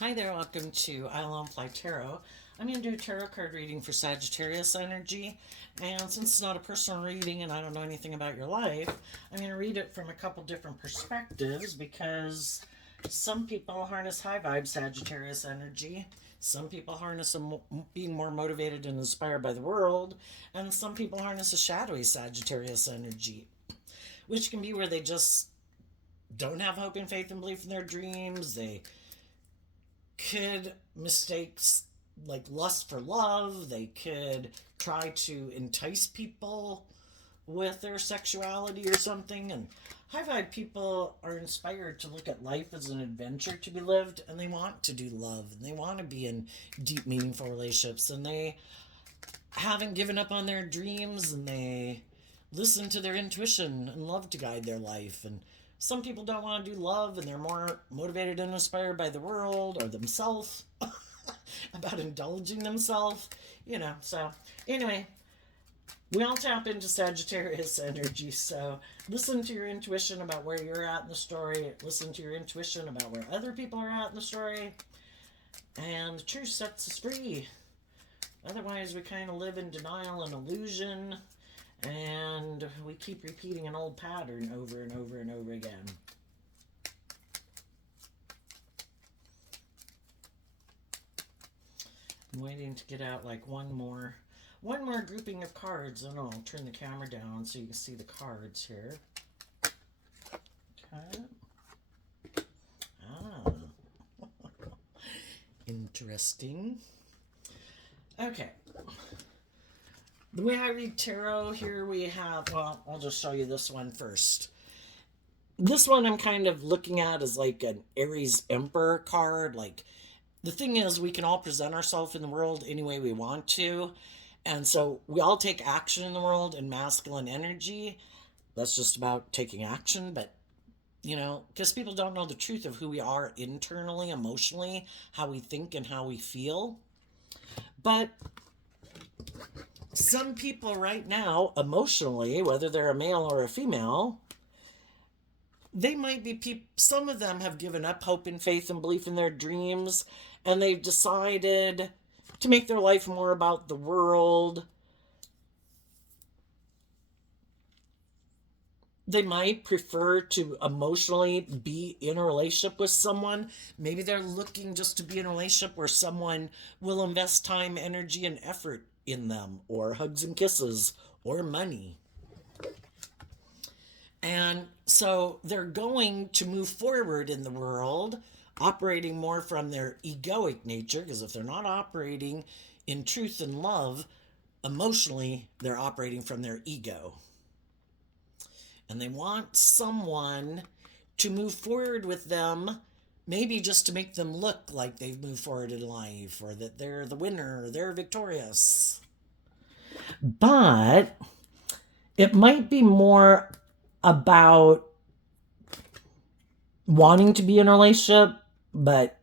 Hi there, welcome to I'll Fly Tarot. I'm going to do a tarot card reading for Sagittarius energy. And since it's not a personal reading and I don't know anything about your life, I'm going to read it from a couple different perspectives because some people harness high vibe Sagittarius energy. Some people harness being more motivated and inspired by the world. And some people harness a shadowy Sagittarius energy, which can be where they just don't have hope and faith and belief in their dreams. They could mistakes like lust for love. They could try to entice people with their sexuality or something. And high vibe people are inspired to look at life as an adventure to be lived, and they want to do love and they want to be in deep, meaningful relationships, and they haven't given up on their dreams, and they listen to their intuition and love to guide their life. And some people don't want to do love and they're more motivated and inspired by the world or themselves about indulging themselves, So, anyway, we all tap into Sagittarius energy. So, listen to your intuition about where you're at in the story, listen to your intuition about where other people are at in the story, and the truth sets us free. Otherwise, we kind of live in denial and illusion, and we keep repeating an old pattern over and over and over again. I'm waiting to get out like one more grouping of cards, and I'll turn the camera down so you can see the cards here. Okay. Interesting. Okay. The way I read tarot, here we have, I'll just show you this one first. This one I'm kind of looking at as like an Aries Emperor card. Like, the thing is, we can all present ourselves in the world any way we want to. And so we all take action in the world in masculine energy. That's just about taking action. But, because people don't know the truth of who we are internally, emotionally, how we think and how we feel. But some people right now, emotionally, whether they're a male or a female, they might be some of them have given up hope and faith and belief in their dreams, and they've decided to make their life more about the world. They might prefer to emotionally be in a relationship with someone. Maybe they're looking just to be in a relationship where someone will invest time, energy, and effort in them, or hugs and kisses, or money. And so they're going to move forward in the world, operating more from their egoic nature, because if they're not operating in truth and love, emotionally, they're operating from their ego. And they want someone to move forward with them, maybe just to make them look like they've moved forward in life, or that they're the winner, they're victorious. But it might be more about wanting to be in a relationship, but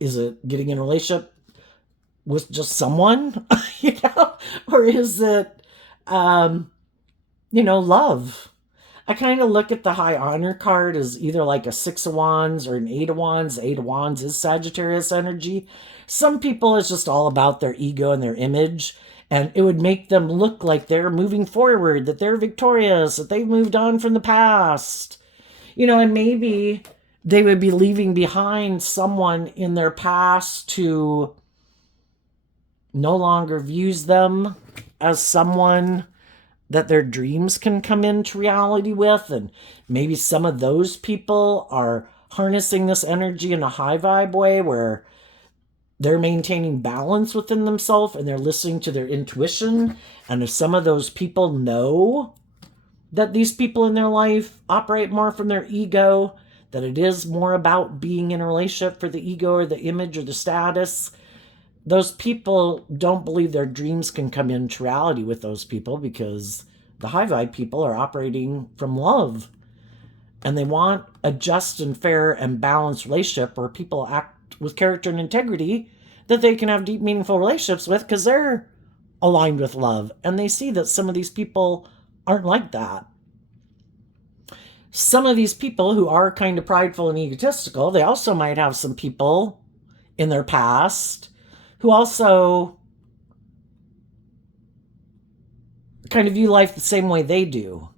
is it getting in a relationship with just someone, or is it, love? I kind of look at the high honor card as either like a 6 of wands or an 8 of wands. 8 of wands is Sagittarius energy. Some people, it's just all about their ego and their image, and it would make them look like they're moving forward, that they're victorious, that they've moved on from the past. And maybe they would be leaving behind someone in their past who no longer views them as someone that their dreams can come into reality with. And maybe some of those people are harnessing this energy in a high vibe way where they're maintaining balance within themselves and they're listening to their intuition. And if some of those people know that these people in their life operate more from their ego, that it is more about being in a relationship for the ego or the image or the status, those people don't believe their dreams can come into reality with those people, because the high vibe people are operating from love. And they want a just and fair and balanced relationship where people act with character and integrity, that they can have deep, meaningful relationships with, because they're aligned with love. And they see that some of these people aren't like that. Some of these people who are kind of prideful and egotistical, they also might have some people in their past who also kind of view life the same way they do.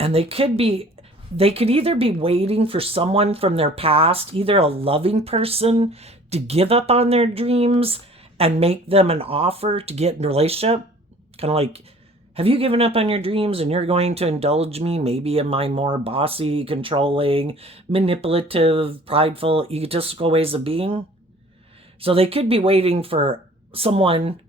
And they could either be waiting for someone from their past, either a loving person, to give up on their dreams and make them an offer to get in a relationship. Kind of like, have you given up on your dreams and you're going to indulge me maybe in my more bossy, controlling, manipulative, prideful, egotistical ways of being? So they could be waiting for someone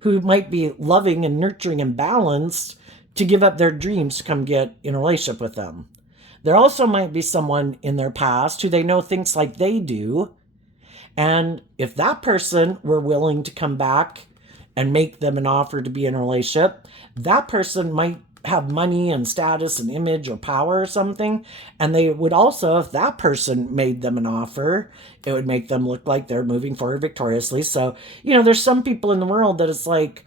who might be loving and nurturing and balanced to give up their dreams to come get in a relationship with them. There also might be someone in their past who they know thinks like they do. And if that person were willing to come back and make them an offer to be in a relationship, that person might have money and status and image or power or something. And they would also, if that person made them an offer, it would make them look like they're moving forward victoriously. So, there's some people in the world that it's like,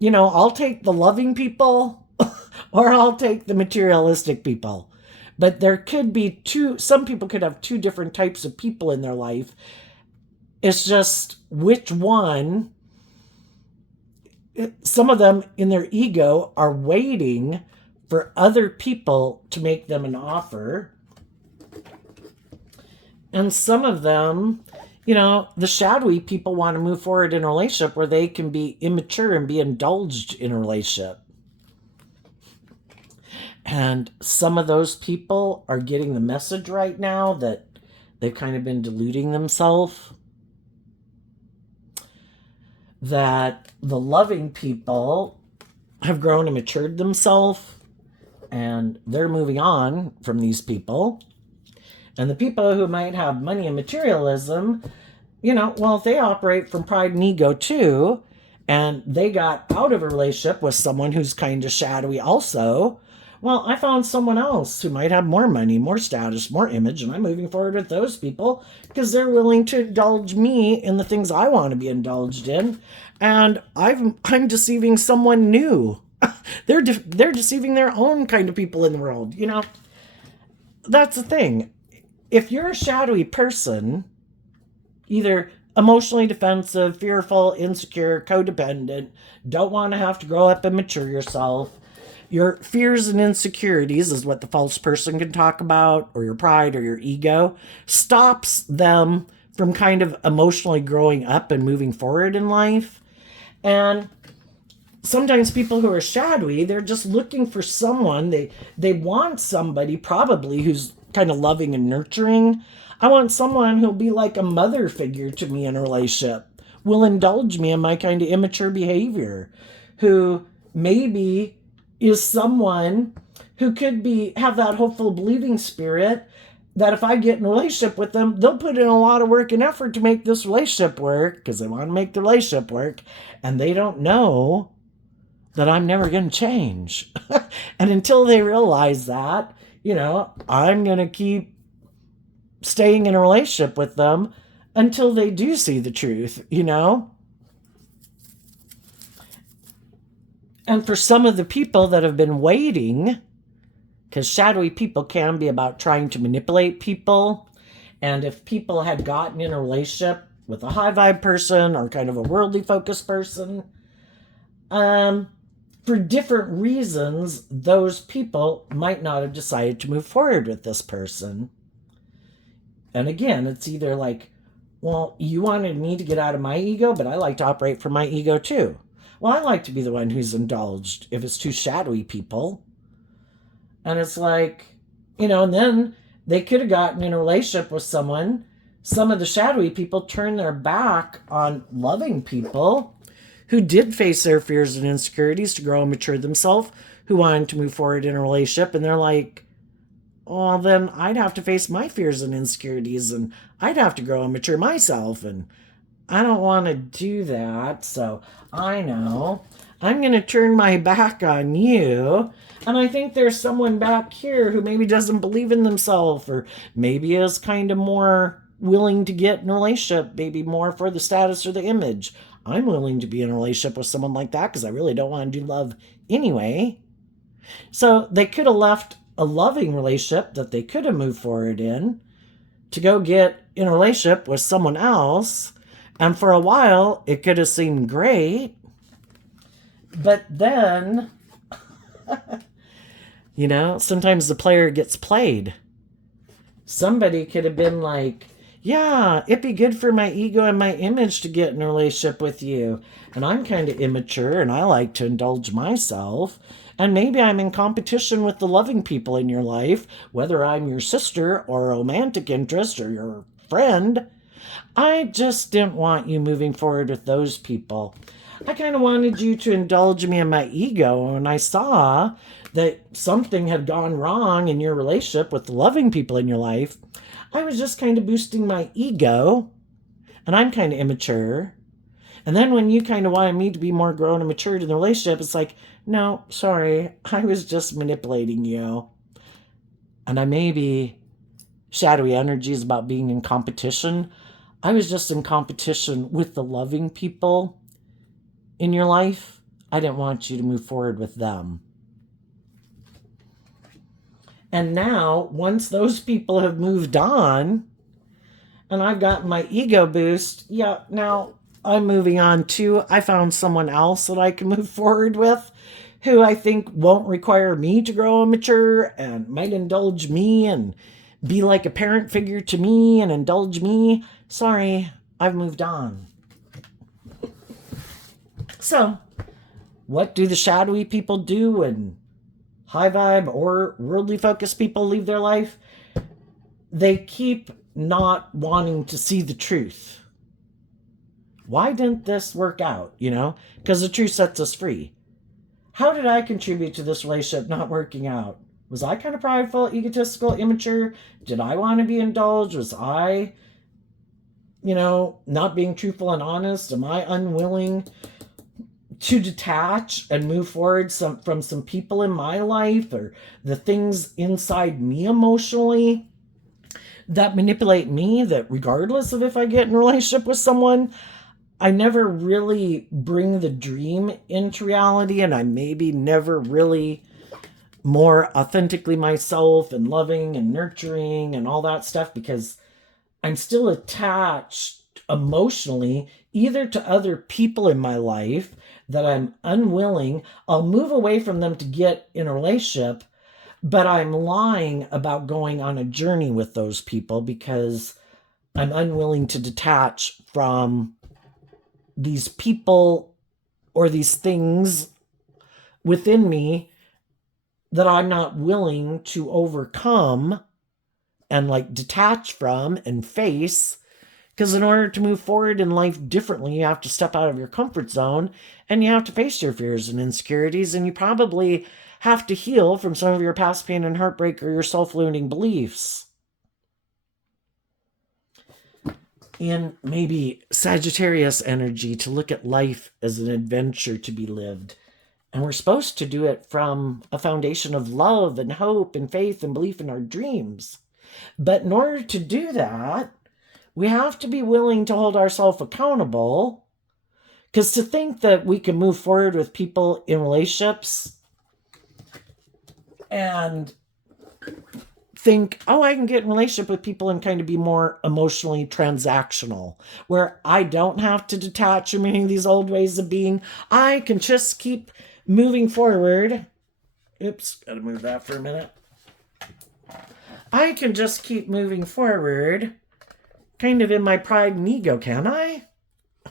I'll take the loving people or I'll take the materialistic people. But there could be some people could have two different types of people in their life. It's just which one. Some of them in their ego are waiting for other people to make them an offer. And some of them, the shadowy people want to move forward in a relationship where they can be immature and be indulged in a relationship. And some of those people are getting the message right now that they've kind of been deluding themselves. That the loving people have grown and matured themselves and they're moving on from these people. And the people who might have money and materialism, if they operate from pride and ego too, and they got out of a relationship with someone who's kind of shadowy also, well, I found someone else who might have more money, more status, more image, and I'm moving forward with those people because they're willing to indulge me in the things I want to be indulged in. And I'm deceiving someone new. They're deceiving their own kind of people in the world. That's the thing. If you're a shadowy person, either emotionally defensive, fearful, insecure, codependent, don't want to have to grow up and mature yourself, your fears and insecurities is what the false person can talk about, or your pride or your ego, stops them from kind of emotionally growing up and moving forward in life. And sometimes people who are shadowy, they're just looking for someone. They want somebody probably who's kind of loving and nurturing. I want someone who'll be like a mother figure to me in a relationship, will indulge me in my kind of immature behavior, who maybe is someone who could have that hopeful believing spirit that if I get in a relationship with them, they'll put in a lot of work and effort to make this relationship work because they want to make the relationship work, and they don't know that I'm never going to change. And until they realize that, I'm going to keep staying in a relationship with them until they do see the truth, And for some of the people that have been waiting, because shadowy people can be about trying to manipulate people. And if people had gotten in a relationship with a high vibe person or kind of a worldly focused person, for different reasons, those people might not have decided to move forward with this person. And again, it's either like, well, you wanted me to get out of my ego, but I like to operate from my ego too. Well, I like to be the one who's indulged if it's two shadowy people. And it's like, and then they could have gotten in a relationship with someone. Some of the shadowy people turn their back on loving people who did face their fears and insecurities to grow and mature themselves, who wanted to move forward in a relationship. And they're like, well, then I'd have to face my fears and insecurities and I'd have to grow and mature myself. And I don't want to do that. So I know I'm going to turn my back on you. And I think there's someone back here who maybe doesn't believe in themselves, or maybe is kind of more willing to get in a relationship, maybe more for the status or the image. I'm willing to be in a relationship with someone like that because I really don't want to do love anyway. So they could have left a loving relationship that they could have moved forward in to go get in a relationship with someone else. And for a while, it could have seemed great. But then, sometimes the player gets played. Somebody could have been like, yeah, it'd be good for my ego and my image to get in a relationship with you. And I'm kind of immature and I like to indulge myself. And maybe I'm in competition with the loving people in your life, whether I'm your sister or a romantic interest or your friend. I just didn't want you moving forward with those people. I kind of wanted you to indulge me in my ego, and I saw that something had gone wrong in your relationship with the loving people in your life. I was just kind of boosting my ego, and I'm kind of immature. And then when you kind of wanted me to be more grown and matured in the relationship, it's like, no, sorry, I was just manipulating you. And I may be shadowy energies about being in competition. I was just in competition with the loving people in your life. I didn't want you to move forward with them. And now, once those people have moved on, and I've gotten my ego boost, yeah, now I'm moving on to, I found someone else that I can move forward with, who I think won't require me to grow and mature and might indulge me and be like a parent figure to me and indulge me. Sorry, I've moved on. So, what do the shadowy people do when high vibe or worldly focused people leave their life? They keep not wanting to see the truth. Why didn't this work out? Because the truth sets us free. How did I contribute to this relationship not working out? Was I kind of prideful, egotistical, immature? Did I want to be indulged? Was I, not being truthful and honest? Am I unwilling to detach and move forward from some people in my life or the things inside me emotionally that manipulate me, that regardless of if I get in a relationship with someone, I never really bring the dream into reality, and I maybe never really more authentically myself and loving and nurturing and all that stuff, because I'm still attached emotionally either to other people in my life that I'm unwilling. I'll move away from them to get in a relationship, but I'm lying about going on a journey with those people because I'm unwilling to detach from these people or these things within me that I'm not willing to overcome and detach from and face. Because in order to move forward in life differently, you have to step out of your comfort zone and you have to face your fears and insecurities, and you probably have to heal from some of your past pain and heartbreak or your self-limiting beliefs. In maybe Sagittarius energy, to look at life as an adventure to be lived. And we're supposed to do it from a foundation of love and hope and faith and belief in our dreams. But in order to do that, we have to be willing to hold ourselves accountable, because to think that we can move forward with people in relationships and think, oh, I can get in a relationship with people and kind of be more emotionally transactional, where I don't have to detach from any of these old ways of being. I can just keep moving forward. Oops, gotta move that for a minute. I can just keep moving forward kind of in my pride and ego, can I?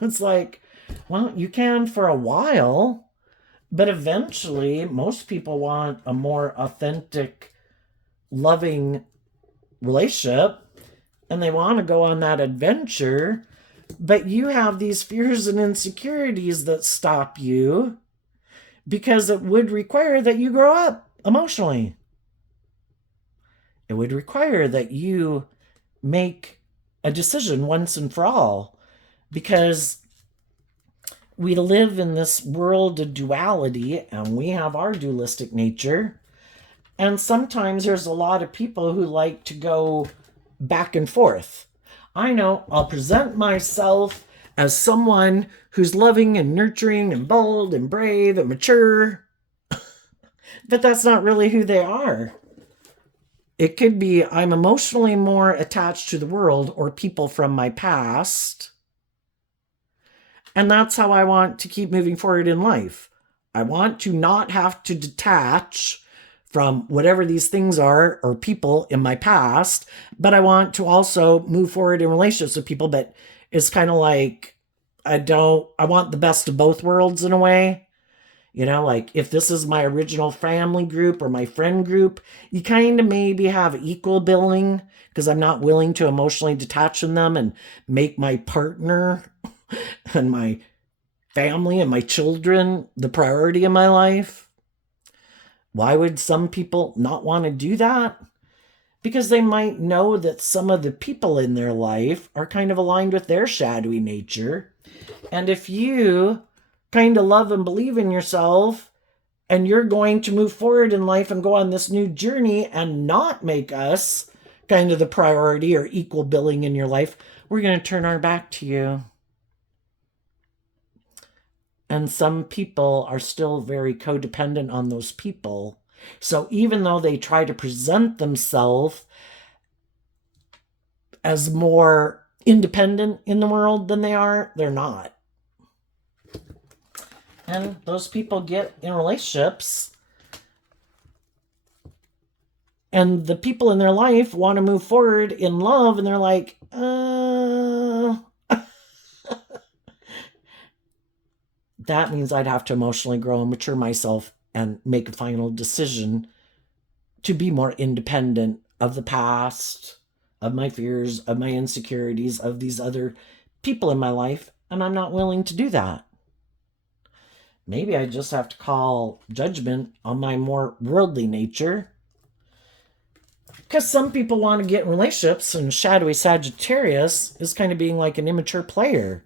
It's like, well, you can for a while, but eventually most people want a more authentic, loving relationship, and they want to go on that adventure, but you have these fears and insecurities that stop you because it would require that you grow up emotionally. It would require that you make a decision once and for all, because we live in this world of duality and we have our dualistic nature. And sometimes there's a lot of people who like to go back and forth. I know I'll present myself as someone who's loving and nurturing and bold and brave and mature, but that's not really who they are. It could be I'm emotionally more attached to the world or people from my past. And that's how I want to keep moving forward in life. I want to not have to detach from whatever these things are or people in my past, but I want to also move forward in relationships with people. But it's kind of like I want the best of both worlds in a way. You know, like if this is my original family group or my friend group, you kind of maybe have equal billing because I'm not willing to emotionally detach from them and make my partner and my family and my children the priority in my life. Why would some people not want to do that? Because they might know that some of the people in their life are kind of aligned with their shadowy nature. And if you kind of love and believe in yourself and you're going to move forward in life and go on this new journey and not make us kind of the priority or equal billing in your life, we're going to turn our back to you. And some people are still very codependent on those people. So even though they try to present themselves as more independent in the world than they are, they're not. And those people get in relationships, and the people in their life want to move forward in love, and they're like, that means I'd have to emotionally grow and mature myself and make a final decision to be more independent of the past, of my fears, of my insecurities, of these other people in my life. And I'm not willing to do that. Maybe I just have to call judgment on my more worldly nature. Because some people want to get in relationships, and shadowy Sagittarius is kind of being like an immature player.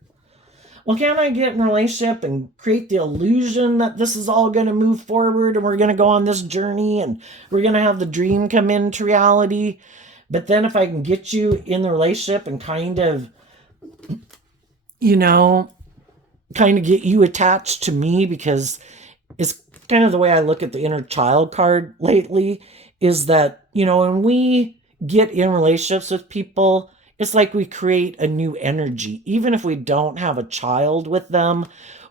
Well, can't I get in a relationship and create the illusion that this is all going to move forward and we're going to go on this journey and we're going to have the dream come into reality? But then if I can get you in the relationship and kind of, kind of get you attached to me, because it's kind of the way I look at the inner child card lately, is that, when we get in relationships with people, it's like we create a new energy. Even if we don't have a child with them,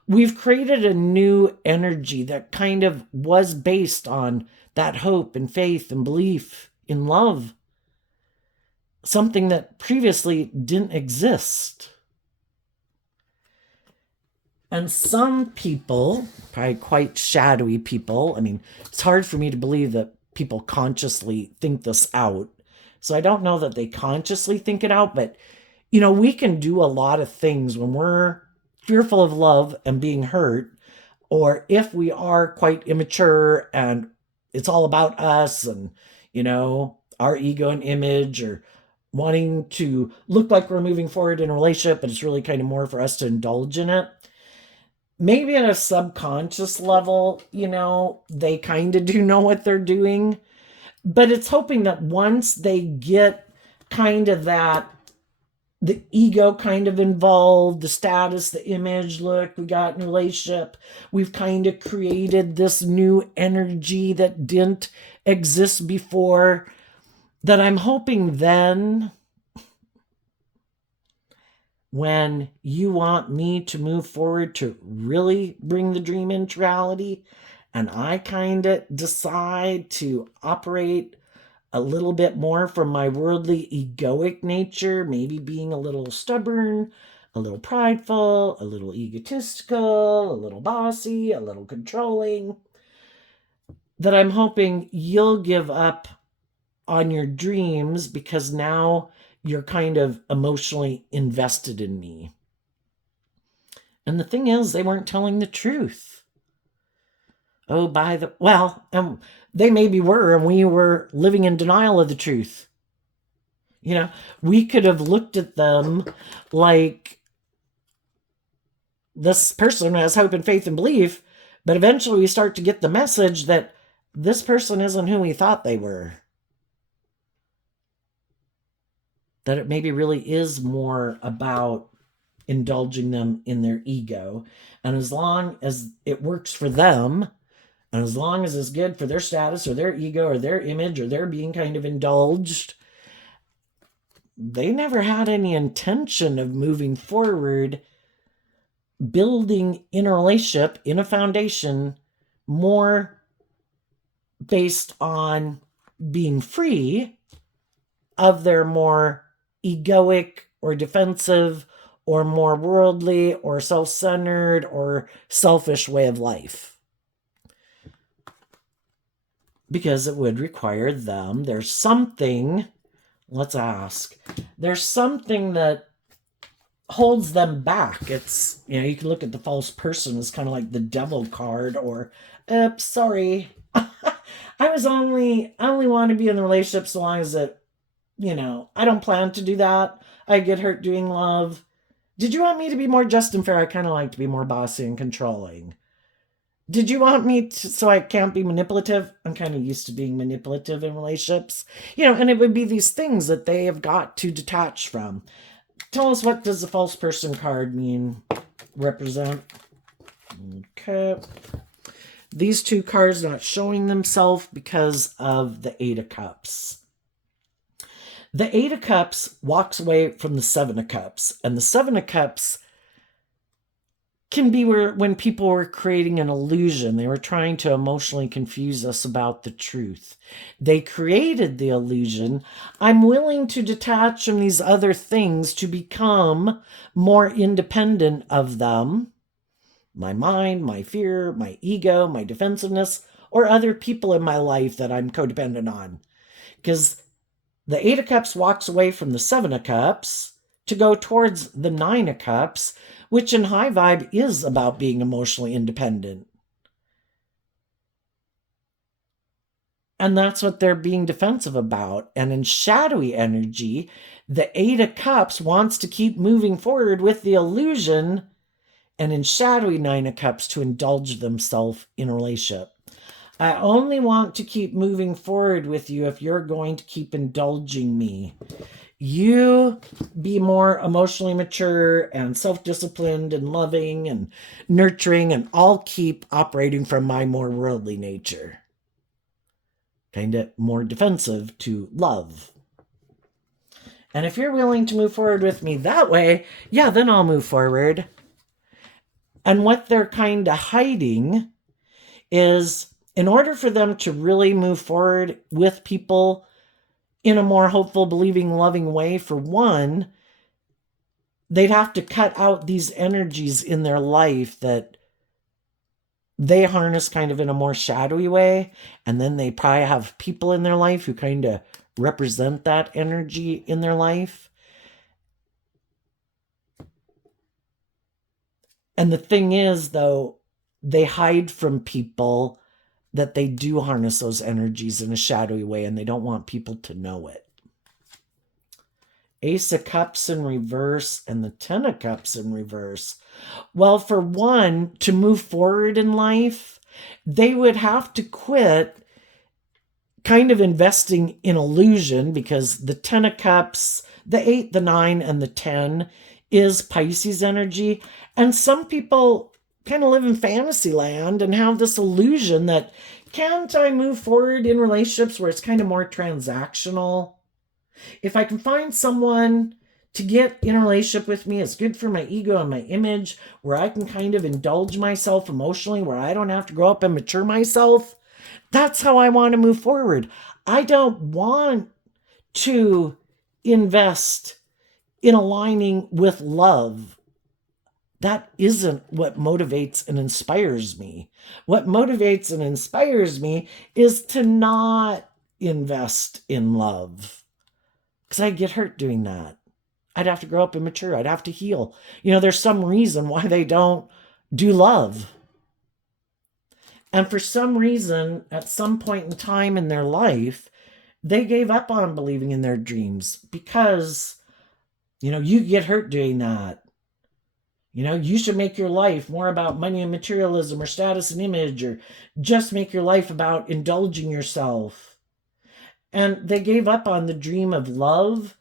we've created a new energy that kind of was based on that hope and faith and belief in love. Something that previously didn't exist. And some people, probably quite shadowy people, it's hard for me to believe that people consciously think this out. So I don't know that they consciously think it out, but, we can do a lot of things when we're fearful of love and being hurt, or if we are quite immature and it's all about us and, our ego and image, or wanting to look like we're moving forward in a relationship, but it's really kind of more for us to indulge in it. Maybe at a subconscious level, they kind of do know what they're doing. But it's hoping that once they get kind of the ego kind of involved, the status, the image, look, we got in a relationship, we've kind of created this new energy that didn't exist before, that I'm hoping then, when you want me to move forward to really bring the dream into reality, and I kind of decide to operate a little bit more from my worldly egoic nature, maybe being a little stubborn, a little prideful, a little egotistical, a little bossy, a little controlling, that I'm hoping you'll give up on your dreams, because now you're kind of emotionally invested in me. And the thing is, they weren't telling the truth. Oh, they maybe were, and we were living in denial of the truth. We could have looked at them like this person has hope and faith and belief, but eventually we start to get the message that this person isn't who we thought they were. That it maybe really is more about indulging them in their ego. And as long as it works for them, And as long as it's good for their status or their ego or their image or they're being kind of indulged, they never had any intention of moving forward, building in a relationship, in a foundation, more based on being free of their more egoic or defensive or more worldly or self-centered or selfish way of life. Because it would require them, there's something, let's ask, there's something that holds them back. It's, you can look at the false person as kind of like the devil card, or, oops, sorry. I only want to be in the relationship so long as it, I don't plan to do that. I get hurt doing love. Did you want me to be more just and fair? I kind of like to be more bossy and controlling. Did you want me to, so I can't be manipulative? I'm kind of used to being manipulative in relationships. And it would be these things that they have got to detach from. Tell us, what does the false person card represent? Okay. These two cards not showing themselves because of the Eight of Cups. The Eight of Cups walks away from the Seven of Cups. And the Seven of Cups can be when people were creating an illusion. They were trying to emotionally confuse us about the truth. They created the illusion. I'm willing to detach from these other things to become more independent of them. My mind, my fear, my ego, my defensiveness, or other people in my life that I'm codependent on. Because the Eight of Cups walks away from the Seven of Cups to go towards the Nine of Cups, which in high vibe is about being emotionally independent. And that's what they're being defensive about. And in shadowy energy, the Eight of Cups wants to keep moving forward with the illusion, and in shadowy Nine of Cups to indulge themselves in a relationship. I only want to keep moving forward with you if you're going to keep indulging me. You be more emotionally mature and self-disciplined and loving and nurturing, and I'll keep operating from my more worldly nature. Kind of more defensive to love. And if you're willing to move forward with me that way, yeah, then I'll move forward. And what they're kind of hiding is, in order for them to really move forward with people in a more hopeful, believing, loving way, for one, they'd have to cut out these energies in their life that they harness kind of in a more shadowy way. And then they probably have people in their life who kind of represent that energy in their life. And the thing is, though, they hide from people that they do harness those energies in a shadowy way, and they don't want people to know it. Ace of Cups in reverse and the Ten of Cups in reverse. Well, for one, to move forward in life, they would have to quit kind of investing in illusion, because the Ten of Cups, the 8, the 9, and the 10 is Pisces energy. And some people kind of live in fantasy land and have this illusion that, can't I move forward in relationships where it's kind of more transactional? If I can find someone to get in a relationship with me, it's good for my ego and my image, where I can kind of indulge myself emotionally, where I don't have to grow up and mature myself. That's how I want to move forward. I don't want to invest in aligning with love. That isn't what motivates and inspires me. What motivates and inspires me is to not invest in love, because I get hurt doing that. I'd have to grow up and mature. I'd have to heal. There's some reason why they don't do love. And for some reason, at some point in time in their life, they gave up on believing in their dreams, because, you get hurt doing that. You should make your life more about money and materialism, or status and image, or just make your life about indulging yourself. And they gave up on the dream of love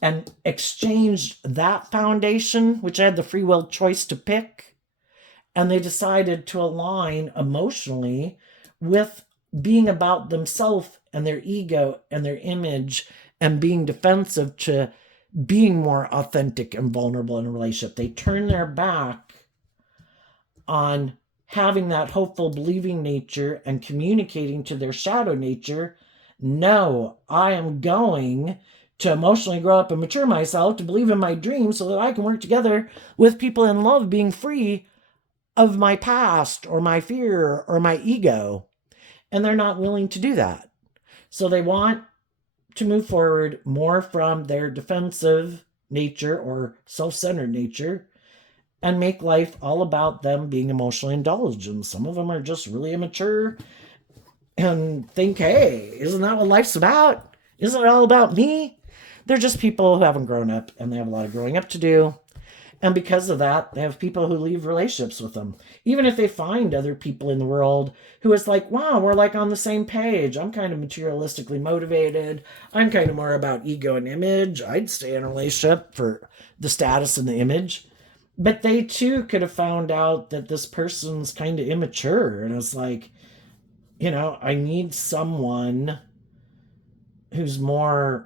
and exchanged that foundation, which had the free will choice to pick. And they decided to align emotionally with being about themselves and their ego and their image and being defensive to being more authentic and vulnerable in a relationship. They turn their back on having that hopeful, believing nature and communicating to their shadow nature. No, I am going to emotionally grow up and mature myself to believe in my dreams so that I can work together with people in love, being free of my past or my fear or my ego. And they're not willing to do that. So they want to move forward more from their defensive nature or self-centered nature and make life all about them being emotionally indulged. And some of them are just really immature and think, hey, isn't that what life's about? Isn't it all about me? They're just people who haven't grown up and they have a lot of growing up to do. And because of that, they have people who leave relationships with them. Even if they find other people in the world who is like, wow, we're like on the same page. I'm kind of materialistically motivated. I'm kind of more about ego and image. I'd stay in a relationship for the status and the image. But they too could have found out that this person's kind of immature. And it's like, I need someone who's a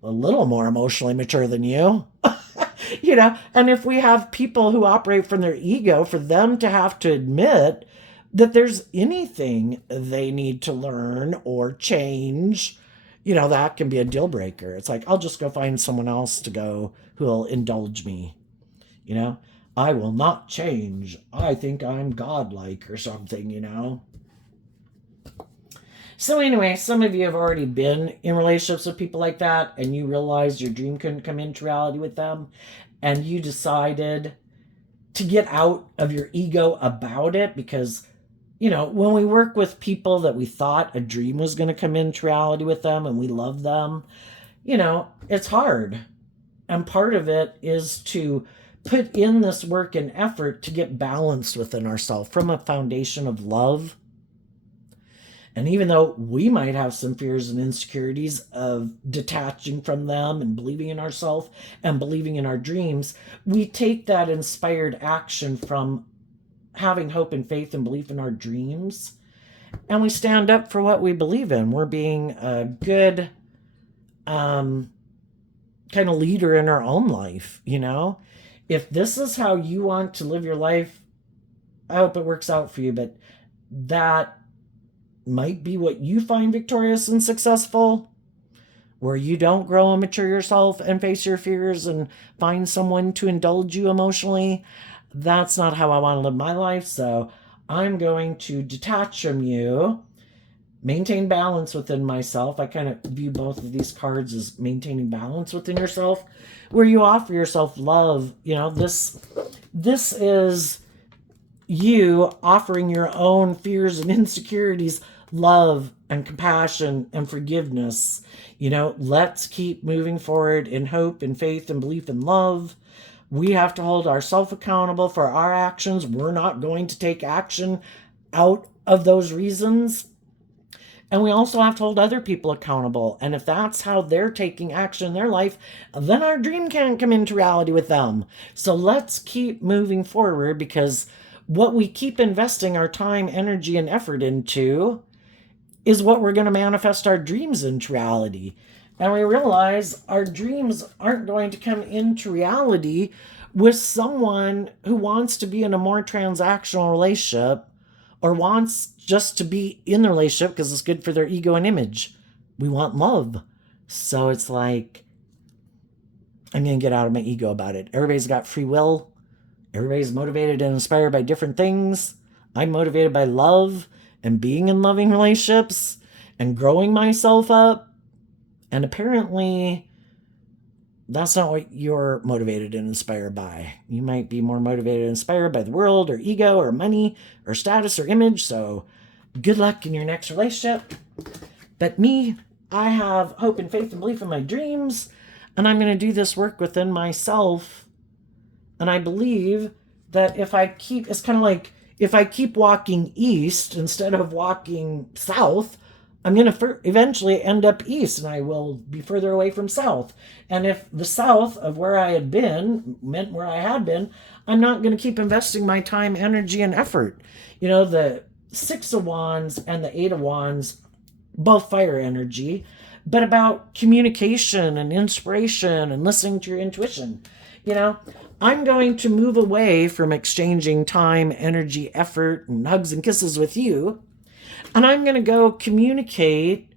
little more emotionally mature than you. And if we have people who operate from their ego, for them to have to admit that there's anything they need to learn or change, that can be a deal breaker. It's like, I'll just go find someone else to go who'll indulge me. I will not change. I think I'm godlike or something. So anyway, some of you have already been in relationships with people like that, and you realized your dream couldn't come into reality with them, and you decided to get out of your ego about it because, when we work with people that we thought a dream was going to come into reality with them and we love them, it's hard. And part of it is to put in this work and effort to get balanced within ourselves from a foundation of love. And even though we might have some fears and insecurities of detaching from them and believing in ourselves and believing in our dreams, we take that inspired action from having hope and faith and belief in our dreams, and we stand up for what we believe in. We're being a good kind of leader in our own life. If this is how you want to live your life, I hope it works out for you, but that might be what you find victorious and successful, where you don't grow and mature yourself and face your fears and find someone to indulge you emotionally. That's not how I want to live my life. So I'm going to detach from you, maintain balance within myself. I kind of view both of these cards as maintaining balance within yourself, where you offer yourself love. This is you offering your own fears and insecurities love and compassion and forgiveness. Let's keep moving forward in hope and faith and belief in love. We have to hold ourselves accountable for our actions. We're not going to take action out of those reasons. And we also have to hold other people accountable. And if that's how they're taking action in their life, then our dream can't come into reality with them. So let's keep moving forward, because what we keep investing our time, energy, and effort into is what we're going to manifest our dreams into reality. And we realize our dreams aren't going to come into reality with someone who wants to be in a more transactional relationship or wants just to be in the relationship because it's good for their ego and image. We want love. So it's like, I'm going to get out of my ego about it. Everybody's got free will. Everybody's motivated and inspired by different things. I'm motivated by love and being in loving relationships and growing myself up. And apparently, that's not what you're motivated and inspired by. You might be more motivated and inspired by the world or ego or money or status or image. So good luck in your next relationship. But me, I have hope and faith and belief in my dreams. And I'm going to do this work within myself. And I believe that it's kind of like if I keep walking east instead of walking south, I'm going to eventually end up east, and I will be further away from south. And if the south of where I had been meant where I had been, I'm not going to keep investing my time, energy, and effort. The Six of Wands and the Eight of Wands, both fire energy, but about communication and inspiration and listening to your intuition. You know, I'm going to move away from exchanging time, energy, effort, and hugs and kisses with you. And I'm going to go communicate.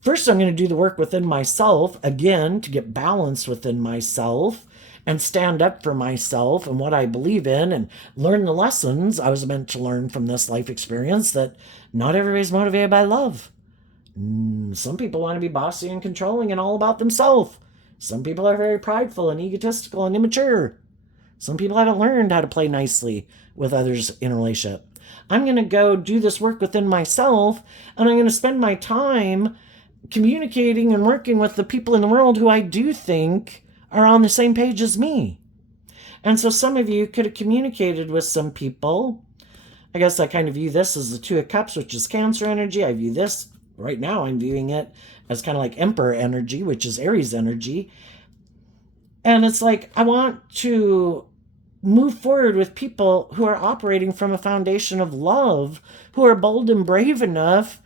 First, I'm going to do the work within myself, again, to get balanced within myself and stand up for myself and what I believe in and learn the lessons I was meant to learn from this life experience, that not everybody's motivated by love. Some people want to be bossy and controlling and all about themselves. Some people are very prideful and egotistical and immature. Some people haven't learned how to play nicely with others in a relationship. I'm going to go do this work within myself, and I'm going to spend my time communicating and working with the people in the world who I do think are on the same page as me. And so some of you could have communicated with some people. I guess I kind of view this as the Two of Cups, which is Cancer energy. I view this, right now I'm viewing it as kind of like Emperor energy, which is Aries energy. And it's like, I want to move forward with people who are operating from a foundation of love, who are bold and brave enough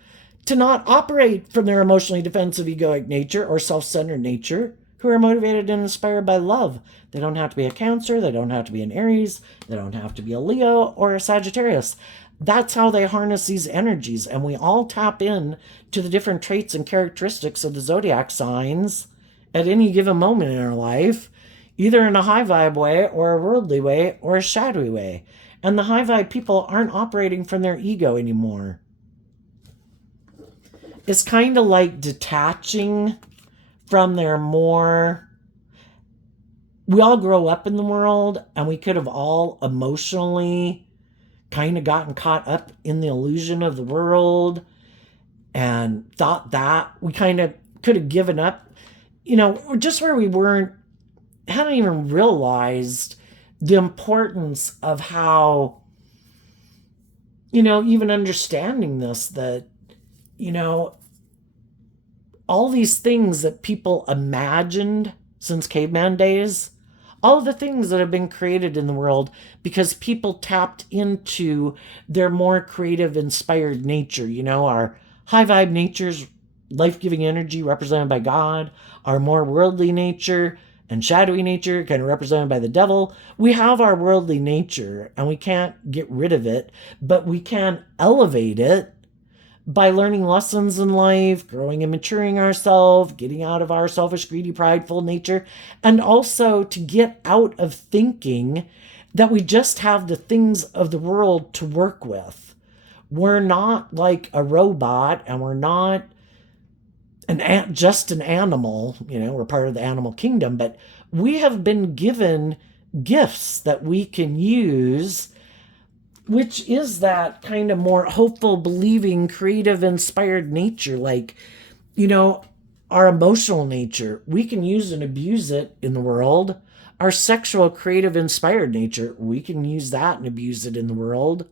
to not operate from their emotionally defensive egoic nature or self-centered nature, who are motivated and inspired by love. They don't have to be a Cancer, they don't have to be an Aries, they don't have to be a Leo or a Sagittarius. That's how they harness these energies, and we all tap in to the different traits and characteristics of the zodiac signs at any given moment in our life, either in a high vibe way or a worldly way or a shadowy way. And the high vibe people aren't operating from their ego anymore. It's kind of like detaching from their more... We all grow up in the world, and we could have all emotionally kind of gotten caught up in the illusion of the world and thought that we kind of could have given up, just where we hadn't even realized the importance of how, even understanding this, that, all these things that people imagined since caveman days, all of the things that have been created in the world because people tapped into their more creative, inspired nature. Our high vibe nature's life-giving energy represented by God, our more worldly nature and shadowy nature kind of represented by the devil. We have our worldly nature and we can't get rid of it, but we can elevate it by learning lessons in life, growing and maturing ourselves, getting out of our selfish, greedy, prideful nature, and also to get out of thinking that we just have the things of the world to work with. We're not like a robot, and we're not just an animal. We're part of the animal kingdom, but we have been given gifts that we can use, which is that kind of more hopeful, believing, creative, inspired nature. Like, our emotional nature, we can use and abuse it in the world. Our sexual, creative, inspired nature, we can use that and abuse it in the world.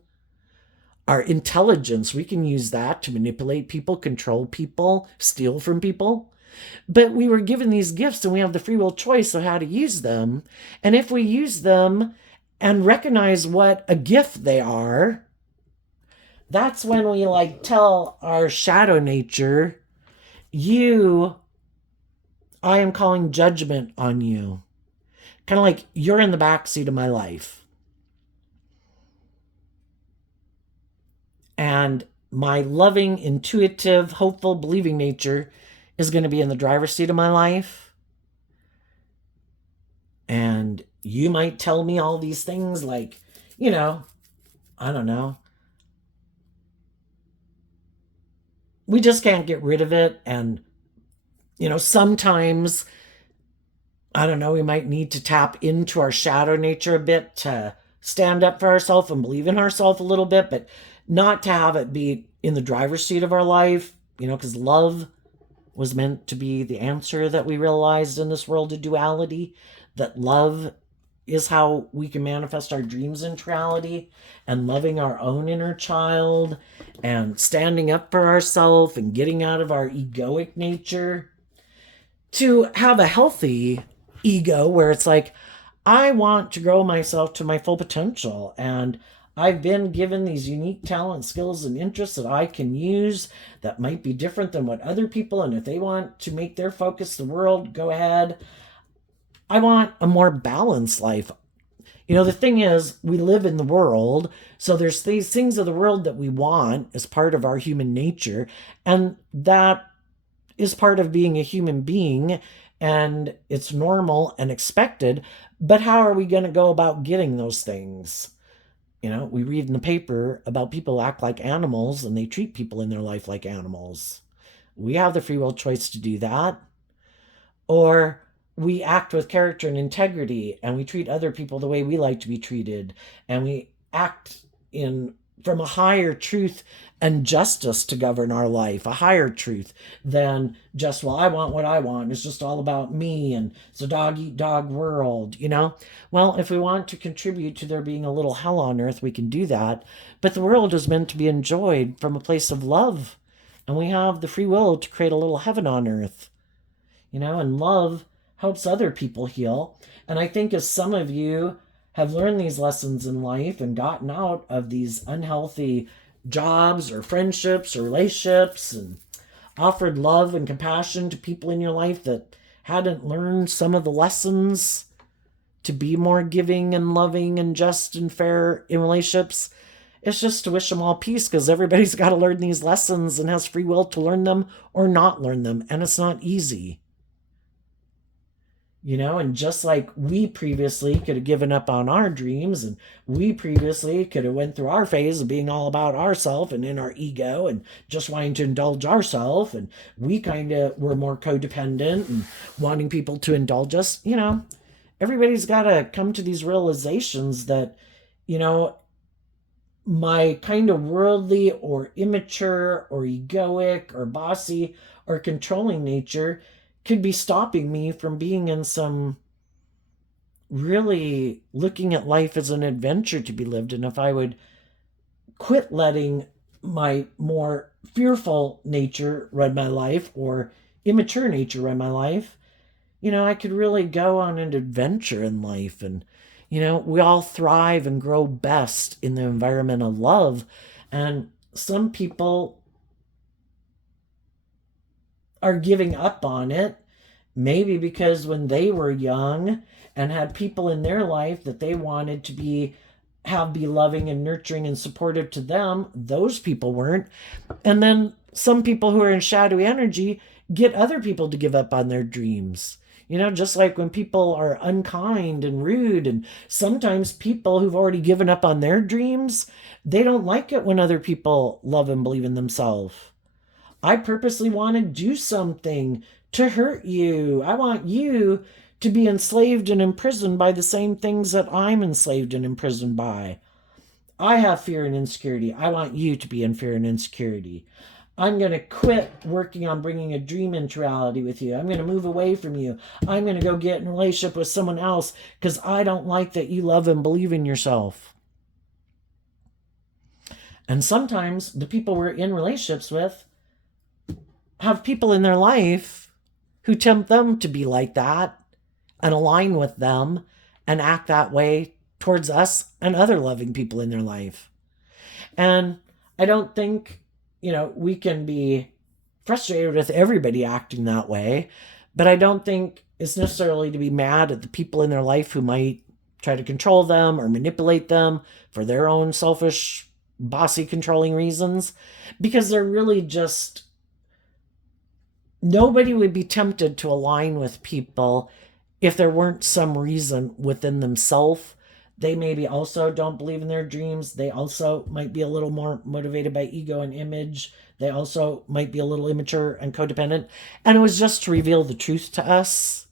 Our intelligence, we can use that to manipulate people, control people, steal from people. But we were given these gifts and we have the free will choice of how to use them. And if we use them and recognize what a gift they are, that's when we tell our shadow nature, I am calling judgment on you. Kind of like you're in the backseat of my life. And my loving, intuitive, hopeful, believing nature is going to be in the driver's seat of my life. And you might tell me all these things like, I don't know. We just can't get rid of it. And, sometimes, I don't know, we might need to tap into our shadow nature a bit to stand up for ourselves and believe in ourselves a little bit, but not to have it be in the driver's seat of our life, because love was meant to be the answer that we realized in this world of duality, that love is how we can manifest our dreams into reality, and loving our own inner child and standing up for ourselves and getting out of our egoic nature to have a healthy ego where it's like, I want to grow myself to my full potential, and I've been given these unique talents, skills, and interests that I can use that might be different than what other people, and if they want to make their focus the world, go ahead. I want a more balanced life. The thing is, we live in the world, so there's these things of the world that we want as part of our human nature, and that is part of being a human being, and it's normal and expected. But how are we going to go about getting those things? We read in the paper about people act like animals and they treat people in their life like animals. We have the free will choice to do that. Or we act with character and integrity and we treat other people the way we like to be treated, and we act in from a higher truth and justice to govern our life, a higher truth than just, well, I want what I want. It's just all about me and it's a dog eat dog world. Well, if we want to contribute to there being a little hell on earth, we can do that. But the world is meant to be enjoyed from a place of love. And we have the free will to create a little heaven on earth. And love helps other people heal. And I think as some of you have learned these lessons in life and gotten out of these unhealthy jobs or friendships or relationships and offered love and compassion to people in your life that hadn't learned some of the lessons to be more giving and loving and just and fair in relationships, it's just to wish them all peace, because everybody's got to learn these lessons and has free will to learn them or not learn them. And it's not easy. And just like we previously could have given up on our dreams, and we previously could have went through our phase of being all about ourself and in our ego and just wanting to indulge ourself, and we kind of were more codependent and wanting people to indulge us. Everybody's got to come to these realizations that, my kind of worldly or immature or egoic or bossy or controlling nature could be stopping me from being in some really looking at life as an adventure to be lived. And if I would quit letting my more fearful nature run my life or immature nature run my life, I could really go on an adventure in life. And, we all thrive and grow best in the environment of love. And some people are giving up on it, maybe because when they were young and had people in their life that they wanted to be loving and nurturing and supportive to them, those people weren't. And then some people who are in shadowy energy get other people to give up on their dreams. Just like when people are unkind and rude, and sometimes people who've already given up on their dreams, they don't like it when other people love and believe in themselves. I purposely want to do something to hurt you. I want you to be enslaved and imprisoned by the same things that I'm enslaved and imprisoned by. I have fear and insecurity. I want you to be in fear and insecurity. I'm going to quit working on bringing a dream into reality with you. I'm going to move away from you. I'm going to go get in a relationship with someone else because I don't like that you love and believe in yourself. And sometimes the people we're in relationships with have people in their life who tempt them to be like that and align with them and act that way towards us and other loving people in their life. And I don't think, we can be frustrated with everybody acting that way, but I don't think it's necessarily to be mad at the people in their life who might try to control them or manipulate them for their own selfish, bossy, controlling reasons, because they're really just, nobody would be tempted to align with people if there weren't some reason within themselves. They maybe also don't believe in their dreams. They also might be a little more motivated by ego and image. They also might be a little immature and codependent. And it was just to reveal the truth to us.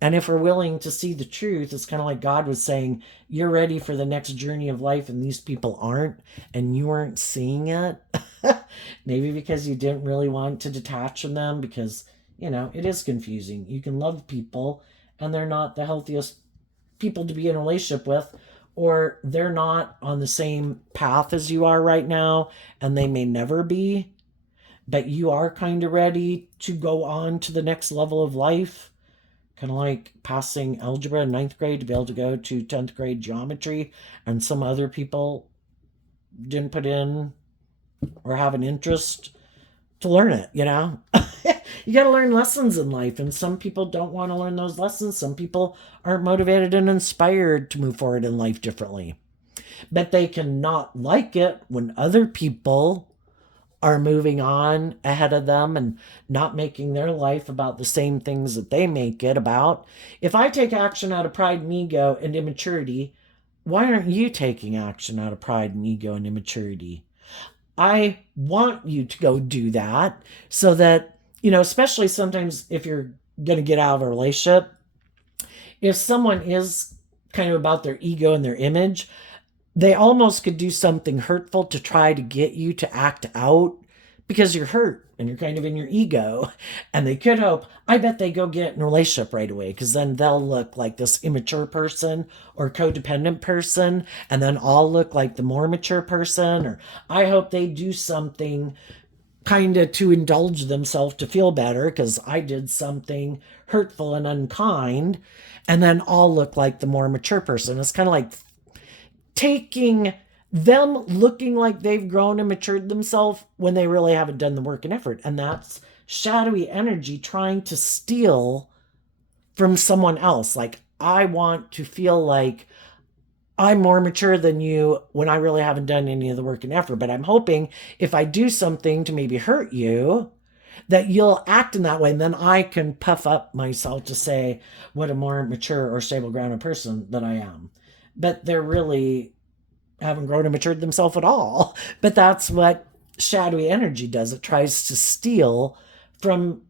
And if we're willing to see the truth, it's kind of like God was saying, you're ready for the next journey of life and these people aren't, and you aren't seeing it. Maybe because you didn't really want to detach from them, because, it is confusing. You can love people and they're not the healthiest people to be in a relationship with, or they're not on the same path as you are right now, and they may never be, but you are kind of ready to go on to the next level of life. kind of like passing algebra in ninth grade to be able to go to 10th grade geometry, and some other people didn't put in or have an interest to learn it, you know? You got to learn lessons in life, and some people don't want to learn those lessons. Some people aren't motivated and inspired to move forward in life differently. But they cannot like it when other people are moving on ahead of them and not making their life about the same things that they make it about. If I take action out of pride and ego and immaturity, why aren't you taking action out of pride and ego and immaturity? I want you to go do that so that, especially sometimes if you're going to get out of a relationship, if someone is kind of about their ego and their image, they almost could do something hurtful to try to get you to act out because you're hurt and you're kind of in your ego. And they could hope, I bet they go get in a relationship right away, because then they'll look like this immature person or codependent person, and then I'll look like the more mature person. Or I hope they do something kind of to indulge themselves to feel better because I did something hurtful and unkind, and then I'll look like the more mature person. It's kind of like taking them looking like they've grown and matured themselves when they really haven't done the work and effort. And that's shadowy energy trying to steal from someone else. Like, I want to feel like I'm more mature than you when I really haven't done any of the work and effort. But I'm hoping if I do something to maybe hurt you, that you'll act in that way. And then I can puff up myself to say what a more mature or stable grounded person that I am. But they're really haven't grown and matured themselves at all. But that's what shadowy energy does. It tries to steal from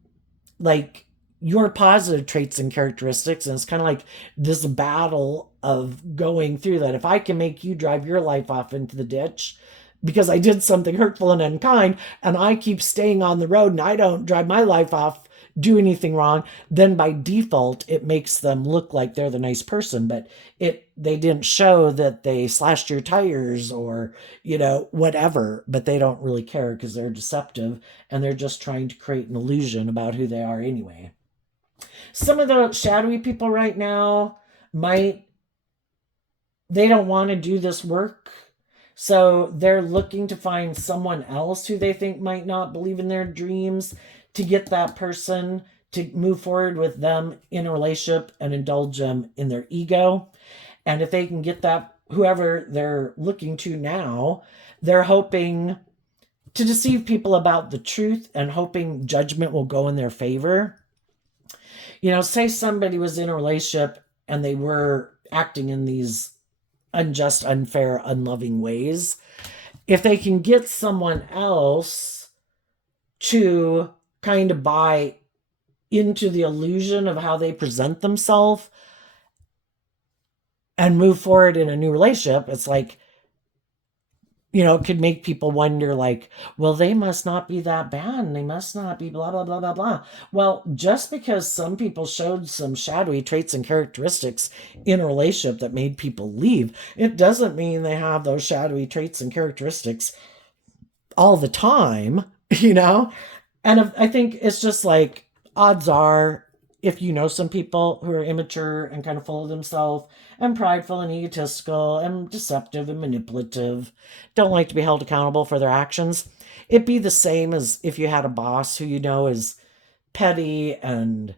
like your positive traits and characteristics. And it's kind of like this battle of going through that. If I can make you drive your life off into the ditch because I did something hurtful and unkind, and I keep staying on the road and I don't drive my life off, do anything wrong, then by default it makes them look like they're the nice person. But they didn't show that they slashed your tires or whatever, but they don't really care because they're deceptive and they're just trying to create an illusion about who they are anyway. Some of the shadowy people right now they don't want to do this work, so they're looking to find someone else who they think might not believe in their dreams to get that person to move forward with them in a relationship and indulge them in their ego. And if they can get that, whoever they're looking to now, they're hoping to deceive people about the truth and hoping judgment will go in their favor. Say somebody was in a relationship and they were acting in these unjust, unfair, unloving ways. If they can get someone else to kind of buy into the illusion of how they present themselves and move forward in a new relationship, it's like, it could make people wonder, like, well, they must not be that bad and they must not be blah, blah, blah, blah, blah. Well, just because some people showed some shadowy traits and characteristics in a relationship that made people leave, it doesn't mean they have those shadowy traits and characteristics all the time, And I think it's just like, odds are, if you know some people who are immature and kind of full of themselves and prideful and egotistical and deceptive and manipulative, don't like to be held accountable for their actions, it'd be the same as if you had a boss who is petty and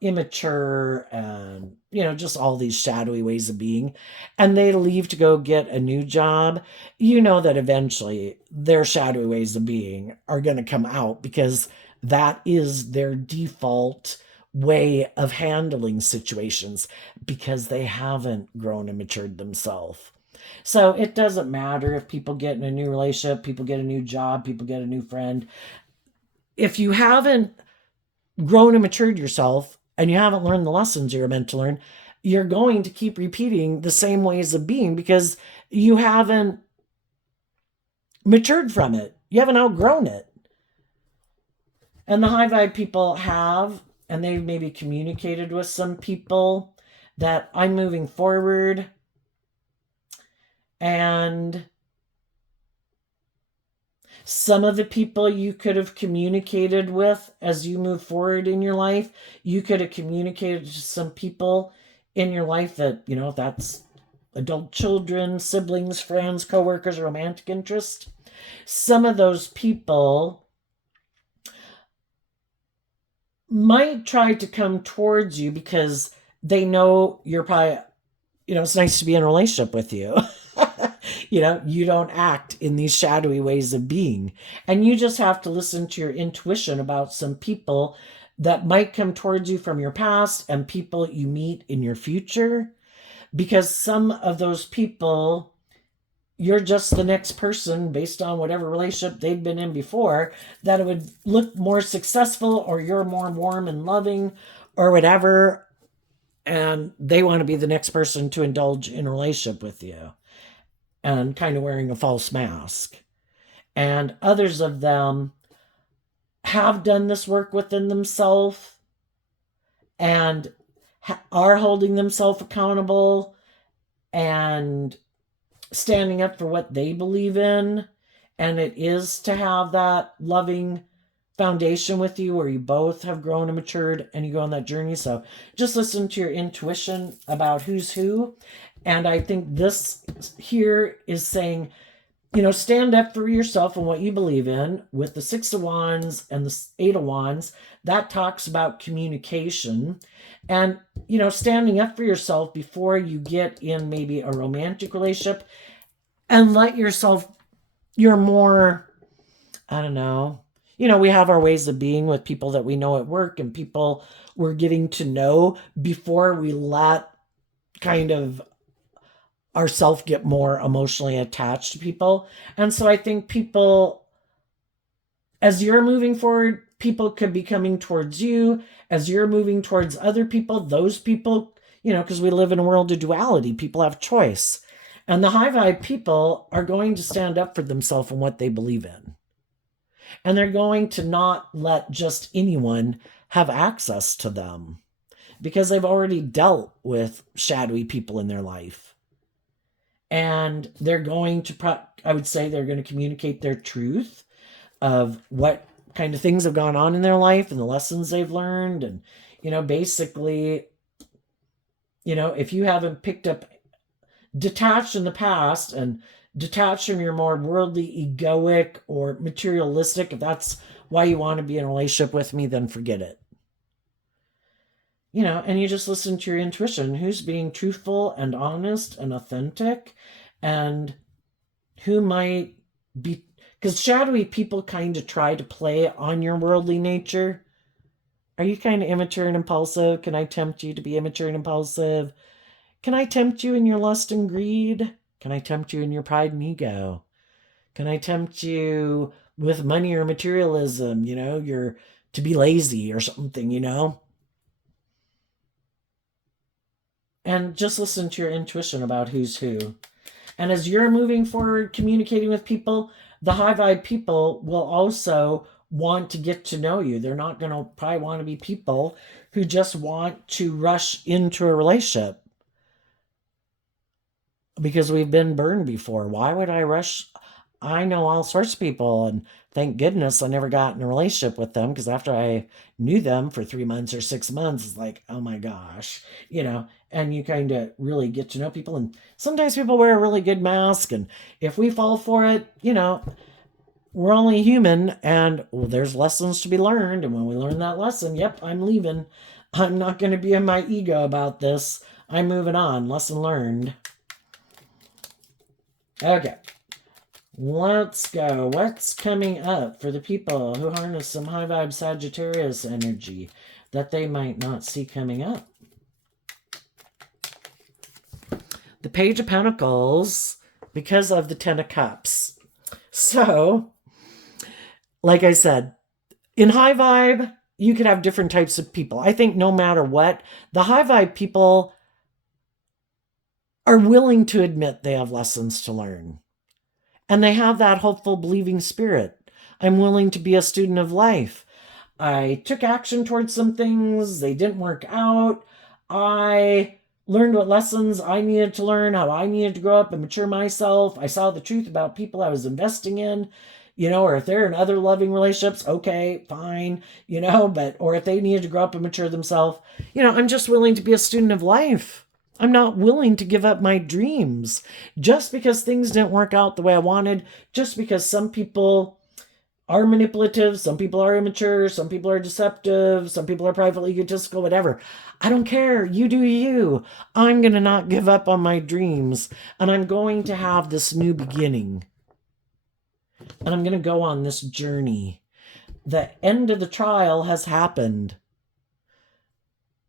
immature and just all these shadowy ways of being, and they leave to go get a new job. That eventually their shadowy ways of being are going to come out, because that is their default way of handling situations, because they haven't grown and matured themselves. So it doesn't matter if people get in a new relationship, people get a new job, people get a new friend. If you haven't grown and matured yourself and you haven't learned the lessons you're meant to learn, you're going to keep repeating the same ways of being because you haven't matured from it. You haven't outgrown it. And the high vibe people have, and they've maybe communicated with some people that I'm moving forward and Some of the people you could have communicated with as you move forward in your life, you could have communicated to some people in your life that, that's adult children, siblings, friends, coworkers, romantic interest. Some of those people might try to come towards you because they know you're probably, it's nice to be in a relationship with you. You don't act in these shadowy ways of being. And you just have to listen to your intuition about some people that might come towards you from your past and people you meet in your future. Because some of those people, you're just the next person based on whatever relationship they've been in before that it would look more successful, or you're more warm and loving or whatever. And they want to be the next person to indulge in a relationship with you and kind of wearing a false mask. And others of them have done this work within themselves and are holding themselves accountable and standing up for what they believe in. And it is to have that loving foundation with you where you both have grown and matured and you go on that journey. So just listen to your intuition about who's who. And I think this here is saying, stand up for yourself and what you believe in. With the 6 of Wands and the 8 of Wands, that talks about communication and, standing up for yourself before you get in maybe a romantic relationship, and let yourself, you're more, I don't know, we have our ways of being with people that we know at work and people we're getting to know before we let kind of ourselves get more emotionally attached to people. And so I think people, as you're moving forward, people could be coming towards you. As you're moving towards other people, those people, because we live in a world of duality, people have choice. And the high vibe people are going to stand up for themselves and what they believe in. And they're going to not let just anyone have access to them because they've already dealt with shadowy people in their life. And they're going to, I would say they're going to communicate their truth of what kind of things have gone on in their life and the lessons they've learned. And, basically, if you haven't picked up, detached in the past and detached from your more worldly, egoic, or materialistic, if that's why you want to be in a relationship with me, then forget it. And you just listen to your intuition. Who's being truthful and honest and authentic, and who might be, because shadowy people kind of try to play on your worldly nature. Are you kind of immature and impulsive? Can I tempt you to be immature and impulsive? Can I tempt you in your lust and greed? Can I tempt you in your pride and ego? Can I tempt you with money or materialism? You're to be lazy or something, And just listen to your intuition about who's who. And as you're moving forward, communicating with people, the high vibe people will also want to get to know you. They're not going to probably want to be people who just want to rush into a relationship because we've been burned before. Why would I rush? I know all sorts of people, and thank goodness I never got in a relationship with them, because after I knew them for 3 months or 6 months, it's like, oh my gosh, and you kind of really get to know people. And sometimes people wear a really good mask, and if we fall for it, we're only human, and there's lessons to be learned. And when we learn that lesson, yep, I'm leaving. I'm not going to be in my ego about this. I'm moving on. Lesson learned. Okay. Let's go. What's coming up for the people who harness some high vibe Sagittarius energy that they might not see coming up? The Page of Pentacles, because of the 10 of Cups. So, like I said, in high vibe, you could have different types of people. I think no matter what, the high vibe people are willing to admit they have lessons to learn. And they have that hopeful, believing spirit. I'm willing to be a student of life. I took action towards some things. They didn't work out. I learned what lessons I needed to learn, how I needed to grow up and mature myself. I saw the truth about people I was investing in. or if they're in other loving relationships, okay, fine, or if they need to grow up and mature themselves, I'm just willing to be a student of life. I'm not willing to give up my dreams just because things didn't work out the way I wanted, just because some people are manipulative, some people are immature, some people are deceptive, some people are privately egotistical, whatever. I don't care. You do you. I'm going to not give up on my dreams, and I'm going to have this new beginning. And I'm going to go on this journey. The end of the trial has happened.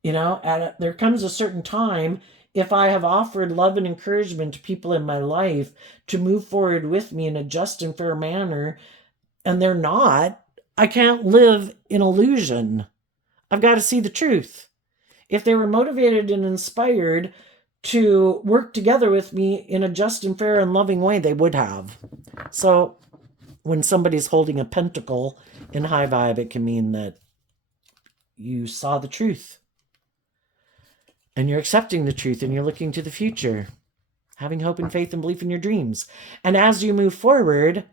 There comes a certain time, if I have offered love and encouragement to people in my life to move forward with me in a just and fair manner, and they're not, I can't live in illusion. I've got to see the truth. If they were motivated and inspired to work together with me in a just and fair and loving way, they would have. So when somebody's holding a pentacle in high vibe, it can mean that you saw the truth. And you're accepting the truth, and you're looking to the future, having hope and faith and belief in your dreams. And as you move forward,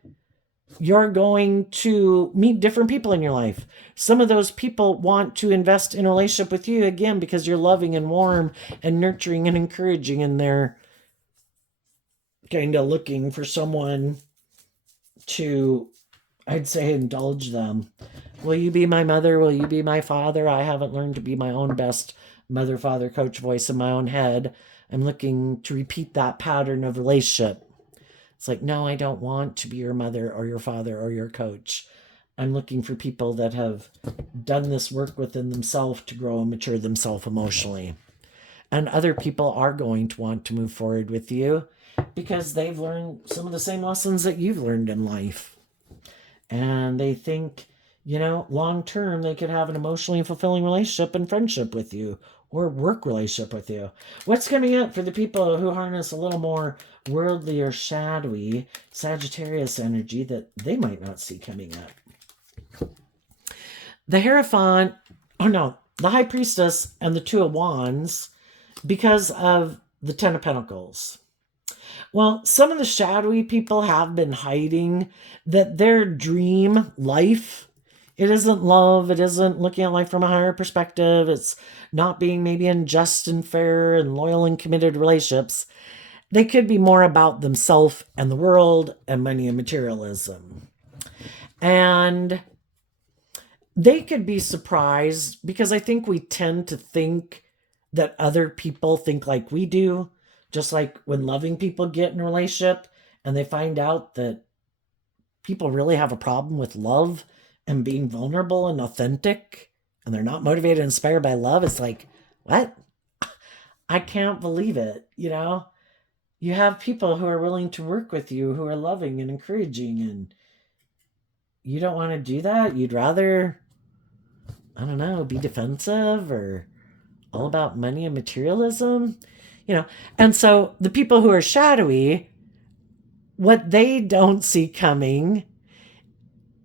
you're going to meet different people in your life. Some of those people want to invest in a relationship with you, again, because you're loving and warm and nurturing and encouraging, and they're kind of looking for someone to, I'd say, indulge them. Will you be my mother? Will you be my father? I haven't learned to be my own best mother, father, coach voice in my own head. I'm looking to repeat that pattern of relationship. It's like, no, I don't want to be your mother or your father or your coach. I'm looking for people that have done this work within themselves to grow and mature themselves emotionally. And other people are going to want to move forward with you because they've learned some of the same lessons that you've learned in life. And they think, long term, they could have an emotionally fulfilling relationship and friendship with you, or work relationship with you. What's coming up for the people who harness a little more worldly or shadowy Sagittarius energy that they might not see coming up? The Hierophant, the High Priestess and the Two of Wands, because of the Ten of Pentacles. Well, some of the shadowy people have been hiding that their dream life, it isn't love, it isn't looking at life from a higher perspective, it's not being maybe in just and fair and loyal and committed relationships. They could be more about themselves and the world and money and materialism. And they could be surprised because I think we tend to think that other people think like we do. Just like when loving people get in a relationship and they find out that people really have a problem with love and being vulnerable and authentic, and they're not motivated and inspired by love, it's like, what? I can't believe it, You have people who are willing to work with you, who are loving and encouraging, and you don't want to do that? You'd rather, I don't know, be defensive or all about money and materialism? And so the people who are shadowy, what they don't see coming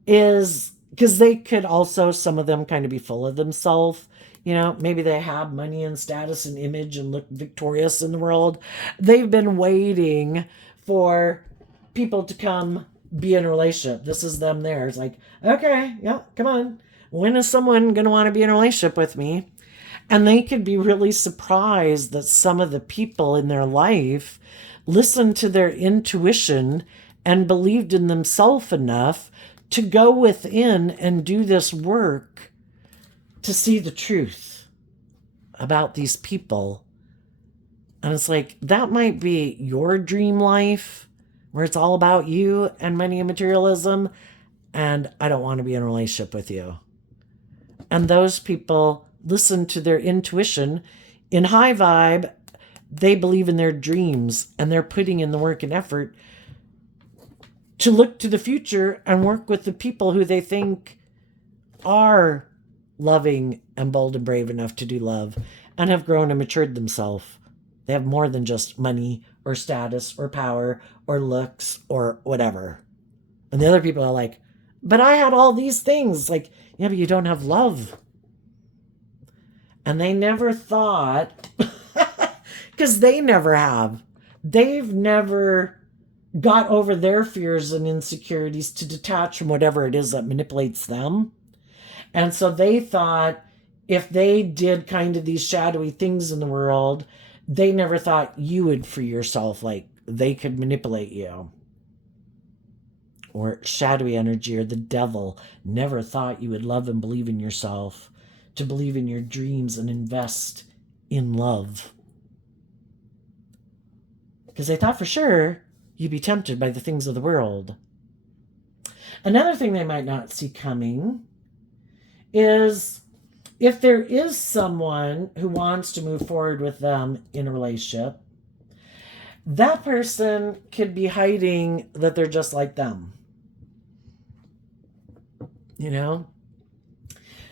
is, because they could also, some of them kind of be full of themselves. Maybe they have money and status and image and look victorious in the world. They've been waiting for people to come be in a relationship. This is them there. It's like, okay, yeah, come on. When is someone going to want to be in a relationship with me? And they could be really surprised that some of the people in their life listened to their intuition and believed in themselves enough to go within and do this work to see the truth about these people. And it's like, that might be your dream life where it's all about you and money and materialism, and I don't want to be in a relationship with you. And those people listen to their intuition. In high vibe, they believe in their dreams, and they're putting in the work and effort to look to the future and work with the people who they think are loving and bold and brave enough to do love and have grown and matured themselves. They have more than just money or status or power or looks or whatever. And the other people are like, but I had all these things. Like, yeah, but you don't have love. And they never thought, because they never have. They've never got over their fears and insecurities to detach from whatever it is that manipulates them. And so they thought if they did kind of these shadowy things in the world, they never thought you would free yourself, like they could manipulate you. Or shadowy energy, or the devil never thought you would love and believe in yourself, to believe in your dreams and invest in love. Because they thought for sure you'd be tempted by the things of the world. Another thing they might not see coming is if there is someone who wants to move forward with them in a relationship, that person could be hiding that they're just like them. You know?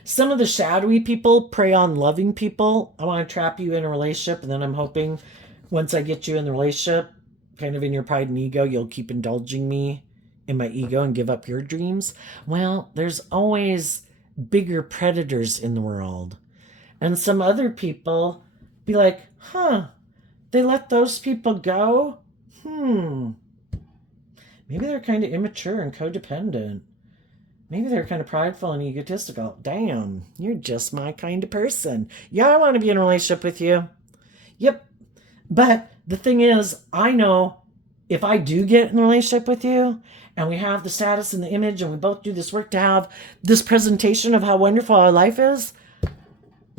Some of the shadowy people prey on loving people. I want to trap you in a relationship, and then I'm hoping once I get you in the relationship, kind of in your pride and ego, you'll keep indulging me in my ego and give up your dreams. Well, there's always bigger predators in the world. And some other people be like, they let those people go? Maybe they're kind of immature and codependent. Maybe they're kind of prideful and egotistical. Damn, you're just my kind of person. Yeah, I want to be in a relationship with you. Yep. But the thing is, I know if I do get in a relationship with you and we have the status and the image and we both do this work to have this presentation of how wonderful our life is,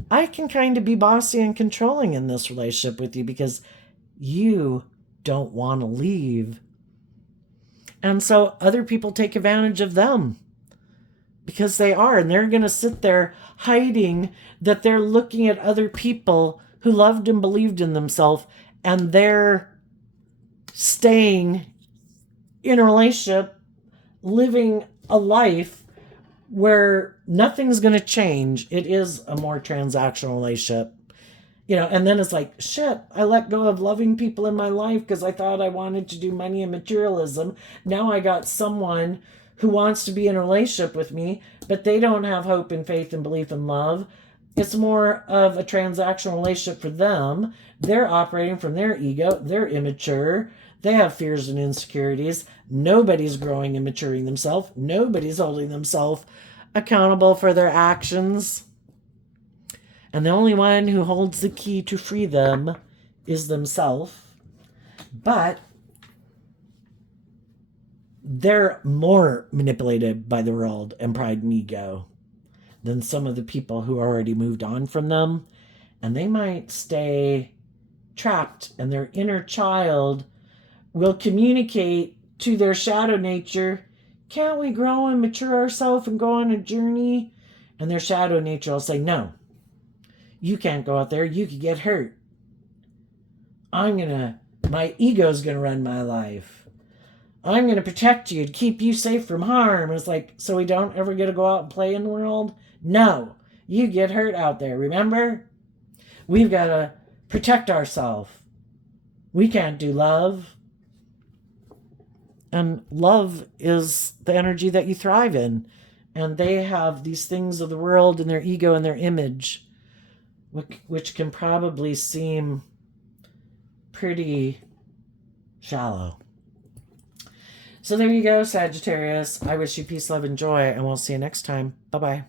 I can kind of be bossy and controlling in this relationship with you because you don't want to leave. And so other people take advantage of them because they are, and they're going to sit there hiding that they're looking at other people who loved and believed in themselves, and they're staying in a relationship, living a life where nothing's going to change. It is a more transactional relationship. And then it's like, shit, I let go of loving people in my life because I thought I wanted to do money and materialism. Now I got someone who wants to be in a relationship with me, but they don't have hope and faith and belief and love. It's more of a transactional relationship for them. They're operating from their ego. They're immature. They have fears and insecurities. Nobody's growing and maturing themselves. Nobody's holding themselves accountable for their actions. And the only one who holds the key to free them is themselves. But they're more manipulated by the world and pride and ego than some of the people who already moved on from them. And they might stay trapped, and their inner child will communicate to their shadow nature, can't we grow and mature ourselves and go on a journey? And their shadow nature will say, no, you can't go out there. You could get hurt. My ego's going to run my life. I'm going to protect you to keep you safe from harm. It's like, so we don't ever get to go out and play in the world? No, you get hurt out there. Remember? We've got to protect ourselves. We can't do love. And love is the energy that you thrive in. And they have these things of the world and their ego and their image, which can probably seem pretty shallow. So there you go, Sagittarius. I wish you peace, love, and joy, and we'll see you next time. Bye-bye.